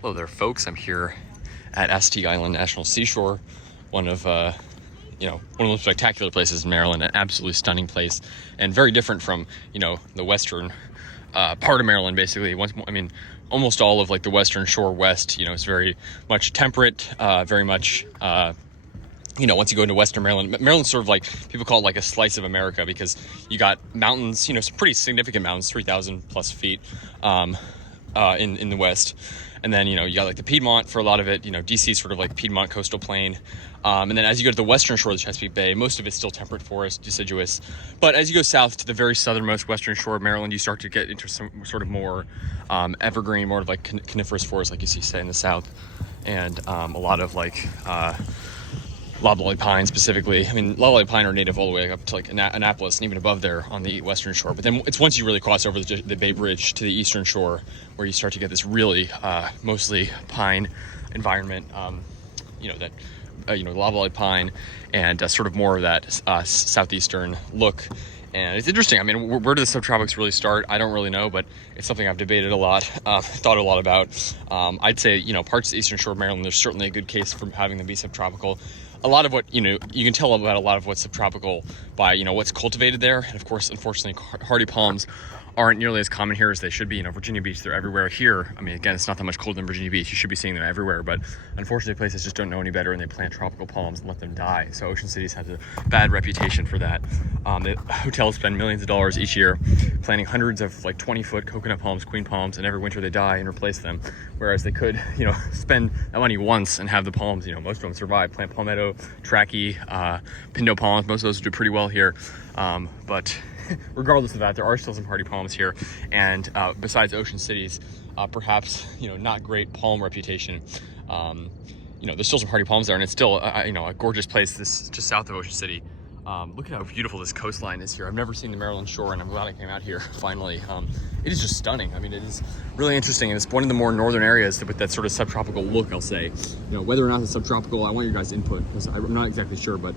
Hello there, folks. I'm here at Assateague Island National Seashore, one of one of the most spectacular places in Maryland. An absolutely stunning place, and very different from the western part of Maryland. Basically, almost all of like the Western Shore West. It's very much temperate, very much. Once you go into Western Maryland, Maryland's sort of like, people call it like a slice of America, because you got mountains, some pretty significant mountains, 3,000 plus feet in the West. And then, you got like the Piedmont for a lot of it. DC is sort of like Piedmont coastal plain. And then as you go to the western shore of the Chesapeake Bay, most of it's still temperate forest, deciduous. But as you go south to the very southernmost western shore of Maryland, you start to get into some sort of more evergreen, more of like coniferous forest, like you see, say, in the south. And a lot of like loblolly pine specifically. Loblolly pine are native all the way up to like Annapolis and even above there on the western shore. But then it's once you really cross over the Bay Bridge to the eastern shore where you start to get this really mostly pine environment. Loblolly pine and sort of more of that southeastern look. And it's interesting. Where do the subtropics really start? I don't really know, but it's something I've debated a lot, thought a lot about. I'd say, parts of the eastern shore of Maryland, there's certainly a good case for having them be subtropical. A lot of what, you can tell about a lot of what's subtropical by, what's cultivated there. And of course, unfortunately, hardy palms aren't nearly as common here as they should be. Virginia Beach, they're everywhere. Here, again, it's not that much colder than Virginia Beach. You should be seeing them everywhere, but unfortunately, places just don't know any better, and they plant tropical palms and let them die. So Ocean City's has a bad reputation for that. The hotels spend millions of dollars each year planting hundreds of like 20-foot coconut palms, queen palms, and every winter they die and replace them. Whereas they could, spend that money once and have the palms, most of them survive. Plant palmetto, trachea, pindo palms. Most of those do pretty well here. But regardless of that, there are still some hardy palms here, and besides Ocean City's perhaps not great palm reputation, there's still some hardy palms there, and it's still a gorgeous place. This just south of Ocean City. Look at how beautiful this coastline is here. I've never seen the Maryland shore, and I'm glad I came out here finally. It is just stunning. It is really interesting, and it's one of the more northern areas with that sort of subtropical look, I'll say. Whether or not it's subtropical, I want your guys' input, because I'm not exactly sure, but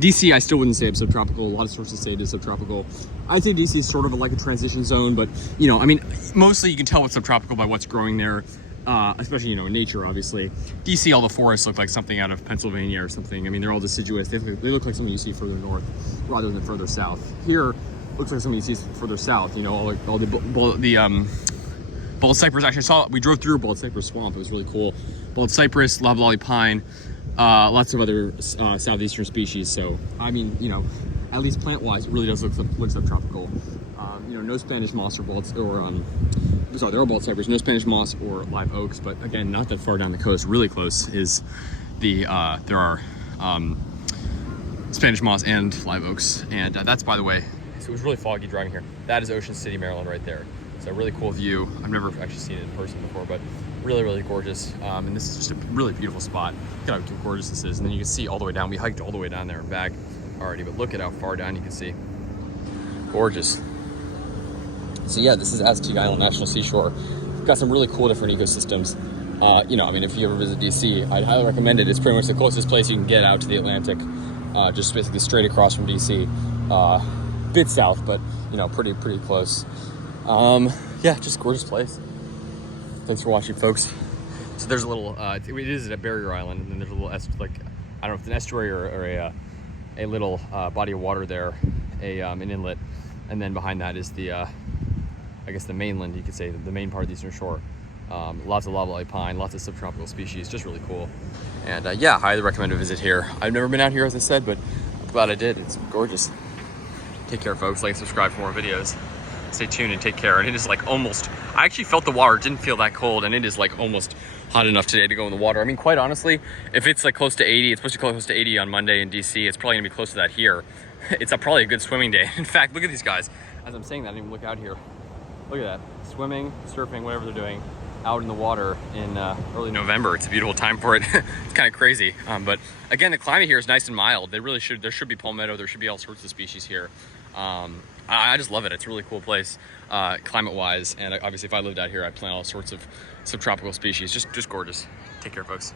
DC, I still wouldn't say it's subtropical. A lot of sources say it is subtropical. I'd say DC is sort of like a transition zone, but mostly you can tell what's subtropical by what's growing there, especially in nature. Obviously, DC, all the forests look like something out of Pennsylvania or something. They're all deciduous. They look like something you see further north rather than further south. Here, looks like something you see further south. All the bald cypress. Actually, we drove through a bald cypress swamp. It was really cool. Bald cypress, loblolly pine. Lots of other southeastern species. So at least plant-wise, it really does look subtropical. No Spanish moss or there are bald cypress, no Spanish moss or live oaks, but again, not that far down the coast. Really close is there are Spanish moss and live oaks, and that's, by the way, so it was really foggy driving here. That is Ocean City, Maryland, right there. So really cool view. I've never actually seen it in person before, but really, really gorgeous. And this is just a really beautiful spot. Look at how gorgeous this is. And then you can see all the way down. We hiked all the way down there and back already, but look at how far down you can see. Gorgeous. So yeah, this is Assateague Island National Seashore. Got some really cool different ecosystems. If you ever visit DC, I'd highly recommend it. It's pretty much the closest place you can get out to the Atlantic, just basically straight across from DC. Bit south, but pretty close. Yeah, just gorgeous place. Thanks for watching, folks. So there's a little, it is a barrier island, and then there's a little, I don't know if it's an estuary or a little body of water there, an inlet, and then behind that is the, I guess the mainland, you could say, the main part of the eastern shore. Lots of loblolly pine, lots of subtropical species, just really cool. And yeah, highly recommend a visit here. I've never been out here, as I said, but I'm glad I did. It's gorgeous. Take care, folks. Like and subscribe for more videos. Stay tuned and take care. And it is like almost, I actually felt the water, didn't feel that cold, and it is like almost hot enough today to go in the water. Quite honestly, if it's like close to 80, it's supposed to be close to 80 on Monday in DC, it's probably gonna be close to that here. It's probably a good swimming day. In fact, look at these guys. As I'm saying that, I didn't even look out here. Look at that, swimming, surfing, whatever they're doing out in the water in early November. It's a beautiful time for it. It's kind of crazy. But again, the climate here is nice and mild. There should be palmetto, there should be all sorts of species here. I just love it. It's a really cool place, climate-wise, and obviously if I lived out here, I'd plant all sorts of subtropical species. Just gorgeous. Take care, folks.